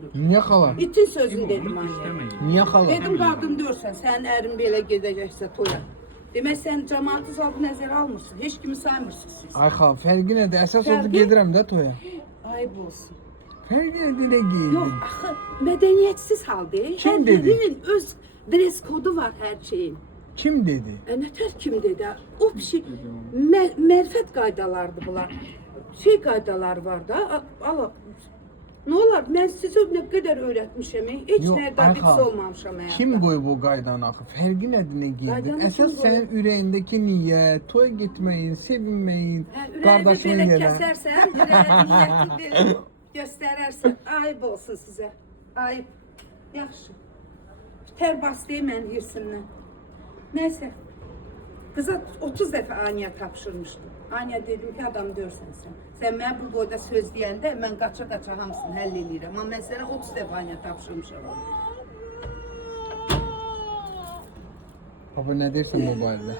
gördüm. Niye xala? İtin sözünü dedim anne. Niye xala? Dedim qadın diyorsan, sənin ərin belə gedəcəksə toya. Demək sən cəmaatı zalbı nəzərə almırsın, heç kimi saymırsınız siz. Ay xala, fərqi nədir? Əsas oldu Fərqi- gedirəm də toya. Ayıb olsun. Fərqi nədir nə Yox, geyindim? axı mədəniyyətsiz haldır. Kim Hər dedi? yerinin öz dress kodu var hər şeyin. Kim dedi? Nətər kim dedi? O bir şey, mərifət qaydalardır bunlar. Şey qaydaları var da, ala. Ne olar, mən sizə nə qədər öyrətmişəm, heç Yox, nəyə ay dabit xala, olmamışam həyatda. Kim qoyub bu qaydanı axı? Fərqi nədir nə geyindim? Qaydanı Əsas kim sənin ürəyindəki niyyət, toya getməyin, sevinməyin, Ürəyini qardaşının belə yerə. kəsərsən, niyyəti belə göstərərsən, ayıb olsun sizə. Ayıb. Yaxşı. Tər bastı mən hirsimdən. Nəysə. Qıza 30 dəfə Aniyə tapşırmışdım. Aniyə dedim ki, adam görsən sən. Sən mənə bu boyda söz deyəndə mən qaça-qaça hamısını həll eləyirəm. Amma mən sənə 30 dəfə Aniyə tapşırmışam. Baba nə deyirsən bu barədə?